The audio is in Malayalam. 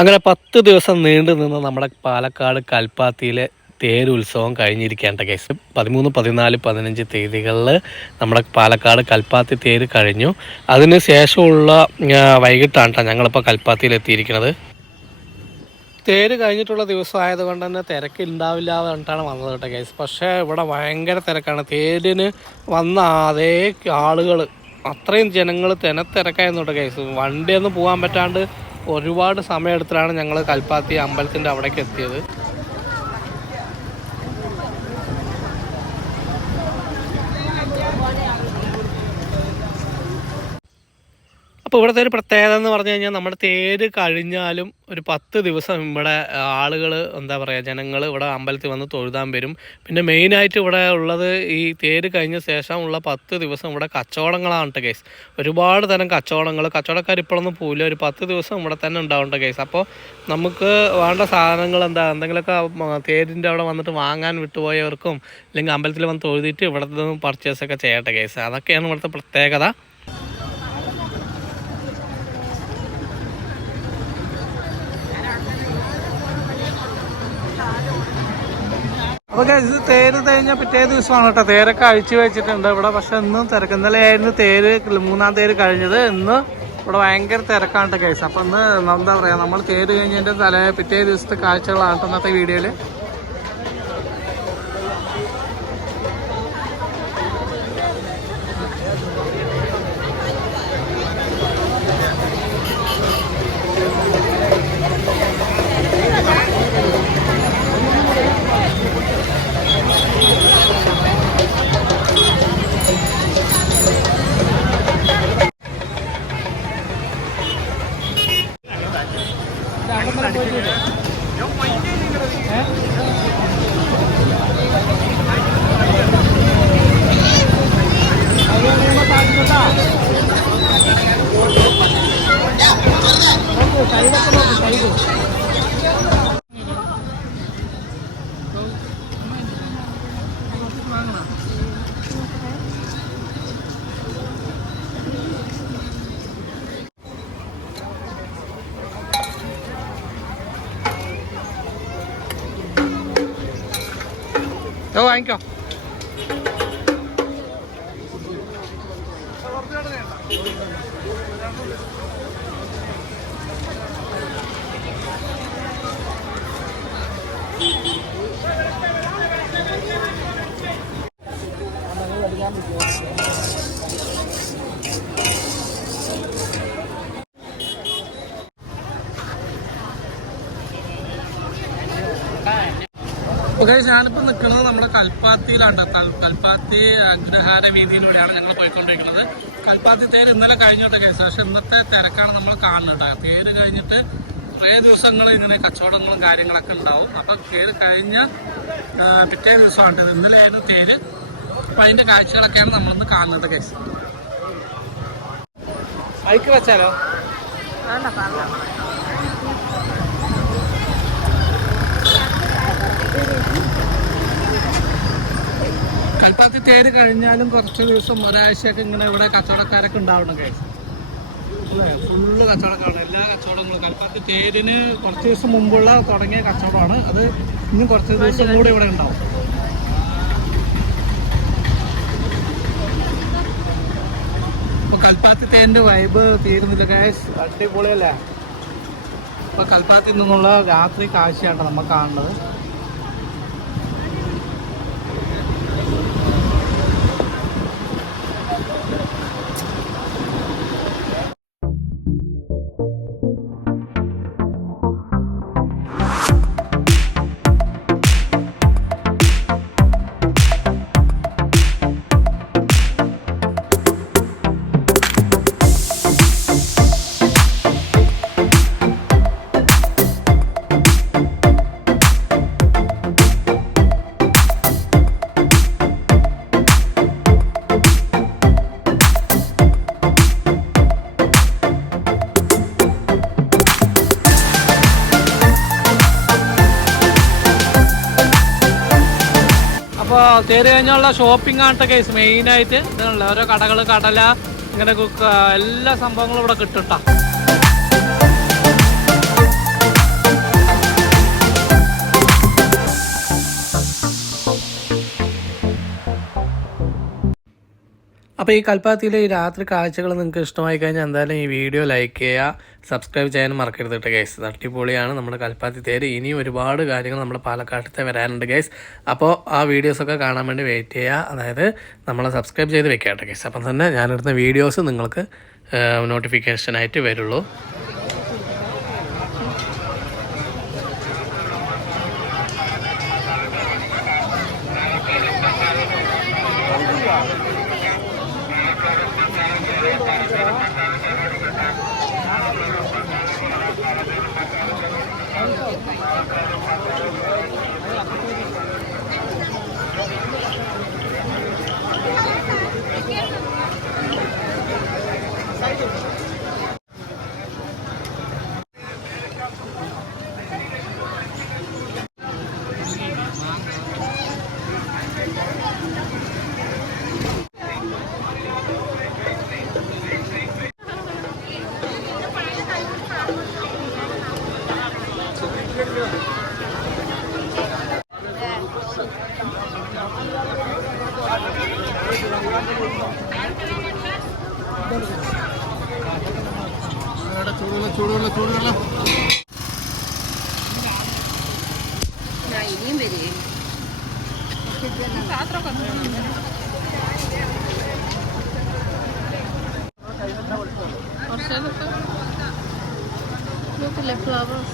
അങ്ങനെ 10 ദിവസം നീണ്ടു നിന്ന് നമ്മുടെ പാലക്കാട് കൽപ്പാത്തിയിലെ തേരുത്സവം കഴിഞ്ഞിരിക്കേണ്ട കേസ് 13, 14, 15 തീയതികളിൽ നമ്മുടെ പാലക്കാട് കൽപ്പാത്തി തേര് കഴിഞ്ഞു. അതിന് ശേഷമുള്ള വൈകിട്ടാണ് ഞങ്ങളിപ്പോൾ കൽപ്പാത്തിയിൽ എത്തിയിരിക്കുന്നത്. തേര് കഴിഞ്ഞിട്ടുള്ള ദിവസം ആയതുകൊണ്ട് തന്നെ തിരക്കുണ്ടാവില്ല എന്നിട്ടാണ് വന്നത് കേട്ടോ കേസ്. പക്ഷേ ഇവിടെ ഭയങ്കര തിരക്കാണ്. തേരിന് വന്ന അതേ ആളുകൾ, അത്രയും ജനങ്ങൾ തിരക്കായിരുന്നു കേട്ടോ കേസ്. വണ്ടിയൊന്നും പോകാൻ പറ്റാണ്ട് ഒരുപാട് സമയമെടുത്തിട്ടാണ് ഞങ്ങൾ കൽപ്പാത്തി അമ്പലത്തിൻ്റെ അവിടേക്ക് എത്തിയത്. അപ്പോൾ ഇവിടുത്തെ ഒരു പ്രത്യേകത എന്ന് പറഞ്ഞു കഴിഞ്ഞാൽ നമ്മുടെ തേര് കഴിഞ്ഞാലും ഒരു 10 ദിവസം ഇവിടെ ആളുകൾ, എന്താ പറയുക, ജനങ്ങൾ ഇവിടെ അമ്പലത്തിൽ വന്ന് തൊഴുതാൻ വരും. പിന്നെ മെയിനായിട്ട് ഇവിടെ ഉള്ളത് ഈ തേര് കഴിഞ്ഞ ശേഷം ഉള്ള 10 ദിവസം ഇവിടെ കച്ചവടങ്ങളാണ് കേസ്. ഒരുപാട് തരം കച്ചവടക്കാർ ഇപ്പോഴൊന്നും പോവില്ല. ഒരു 10 ദിവസം ഇവിടെ തന്നെ ഉണ്ടാവേണ്ട കേസ്. അപ്പോൾ നമുക്ക് വേണ്ട സാധനങ്ങൾ എന്തെങ്കിലുമൊക്കെ തേരിൻ്റെ അവിടെ വന്നിട്ട് വാങ്ങാൻ വിട്ടുപോയവർക്കും അല്ലെങ്കിൽ അമ്പലത്തിൽ വന്ന് തൊഴുതിയിട്ട് ഇവിടെ നിന്ന് പർച്ചേസൊക്കെ ചെയ്യട്ടെ കേസ്. അതൊക്കെയാണ് ഇവിടുത്തെ പ്രത്യേകത. അപ്പോൾ ഇത് തേര് കഴിഞ്ഞാൽ പിറ്റേ ദിവസമാണ് കേട്ടോ. തേരൊക്കെ അഴിച്ചു വെച്ചിട്ടുണ്ട് ഇവിടെ. പക്ഷെ ഇന്നും തിരക്ക്. ഇന്നലെ ആയിരുന്നു തേര്, 3-ാം തേര് കഴിഞ്ഞത്. ഇന്ന് ഇവിടെ ഭയങ്കര തിരക്കാണ് കേസ്. അപ്പോൾ ഇന്ന് എന്താ പറയുക, നമ്മൾ തേര് കഴിഞ്ഞതിൻ്റെ പിറ്റേ ദിവസത്തെ കാഴ്ചകളാണ് ഇന്നത്തെ വീഡിയോയിൽ. വാങ്ങിക്കോ. ഞാനിപ്പോൾ നിൽക്കുന്നത് നമ്മുടെ കൽപ്പാത്തിയിലാണ്. കൽപ്പാത്തി അഗ്രഹാര വീതിയിലൂടെയാണ് ഞങ്ങൾ പോയിക്കൊണ്ടിരിക്കുന്നത്. കൽപ്പാത്തി തേര് ഇന്നലെ കഴിഞ്ഞോട്ടെ കേസ്. പക്ഷെ ഇന്നത്തെ തിരക്കാണ് നമ്മൾ കാണുന്നത്. തേര് കഴിഞ്ഞിട്ട് കുറേ ദിവസങ്ങൾ ഇങ്ങനെ കച്ചവടങ്ങളും കാര്യങ്ങളൊക്കെ ഉണ്ടാവും. അപ്പം തേര് കഴിഞ്ഞ പിറ്റേ ദിവസമാണ്. ഇന്നലെ ആയിരുന്നു തേര്. അപ്പം അതിൻ്റെ കാഴ്ചകളൊക്കെയാണ് നമ്മളിന്ന് കാണുന്നത് കേസ്. ബൈക്ക് വെച്ചാലോ? കൽപ്പാത്തി തേര് കഴിഞ്ഞാലും കുറച്ച് ദിവസം, ഒരാഴ്ചയൊക്കെ ഇങ്ങനെ ഇവിടെ കച്ചവടക്കാരൊക്കെ ഉണ്ടാവണം കേസ്. അല്ലേ, ഫുള്ള് കച്ചവടക്കാരാണ്. എല്ലാ കച്ചവടങ്ങളും കൽപ്പാത്തി തേരിന് കുറച്ച് ദിവസം മുമ്പുള്ള തുടങ്ങിയ കച്ചവടമാണ്. അത് ഇന്നും കുറച്ച് ദിവസം കൂടെ ഇവിടെ ഉണ്ടാവും. അപ്പോൾ കൽപ്പാത്തി തേരിൻ്റെ വൈബ് തീരുന്നില്ല കേസ്. അടിപൊളിയല്ലേ. അപ്പോൾ കൽപ്പാത്തിയിൽ നിന്നുള്ള രാത്രി കാഴ്ചയാണ് നമ്മൾ കാണുന്നത്. അപ്പോൾ തേര് കഴിഞ്ഞുള്ള ഷോപ്പിംഗ് ആണ് കേസ് മെയിനായിട്ട്. ഇതുള്ള ഓരോ കടകൾ, കടല, ഇങ്ങനെ എല്ലാ സംഭവങ്ങളും ഇവിടെ കിട്ടും. അപ്പോൾ ഈ കൽപ്പാത്തിയിലെ ഈ രാത്രി കാഴ്ചകൾ നിങ്ങൾക്ക് ഇഷ്ടമായി കഴിഞ്ഞാൽ എന്തായാലും ഈ വീഡിയോ ലൈക്ക് ചെയ്യുക, സബ്സ്ക്രൈബ് ചെയ്യാനും മറക്കരുത് കേട്ടോ ഗൈസ്. അടിപൊളിയാണ് നമ്മുടെ കൽപ്പാത്തി തേര്. ഇനിയും ഒരുപാട് കാര്യങ്ങൾ നമ്മുടെ പാലക്കാട്ടത്തെ വരാനുണ്ട് ഗൈസ്. അപ്പോൾ ആ വീഡിയോസൊക്കെ കാണാൻ വേണ്ടി വെയിറ്റ് ചെയ്യുക. അതായത് നമ്മളെ സബ്സ്ക്രൈബ് ചെയ്ത് വെക്കുക കേട്ടോ ഗൈസ്. അപ്പം തന്നെ ഞാനിടുന്ന വീഡിയോസ് നിങ്ങൾക്ക് നോട്ടിഫിക്കേഷനായിട്ട് വരുള്ളൂ. ചൂടുള്ള ഇനിയും വരേ Look at the flowers.